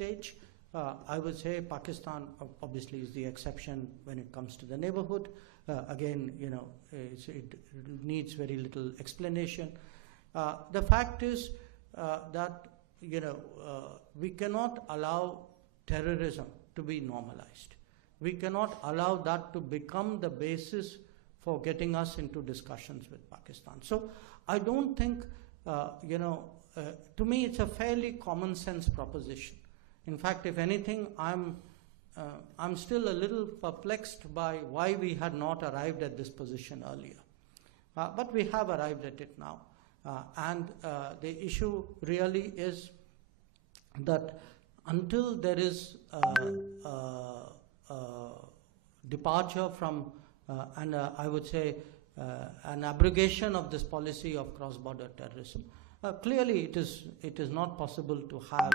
stage. I would say Pakistan obviously is the exception when it comes to the neighborhood. Again, it needs very little explanation. The fact is that we cannot allow terrorism to be normalized. We cannot allow that to become the basis for getting us into discussions with Pakistan. So I don't think, to me it's a fairly common sense proposition. In fact, if anything, I'm still a little perplexed by why we had not arrived at this position earlier. But we have arrived at it now. And the issue really is that until there is departure from, and I would say an abrogation of this policy of cross-border terrorism, clearly it is not possible to have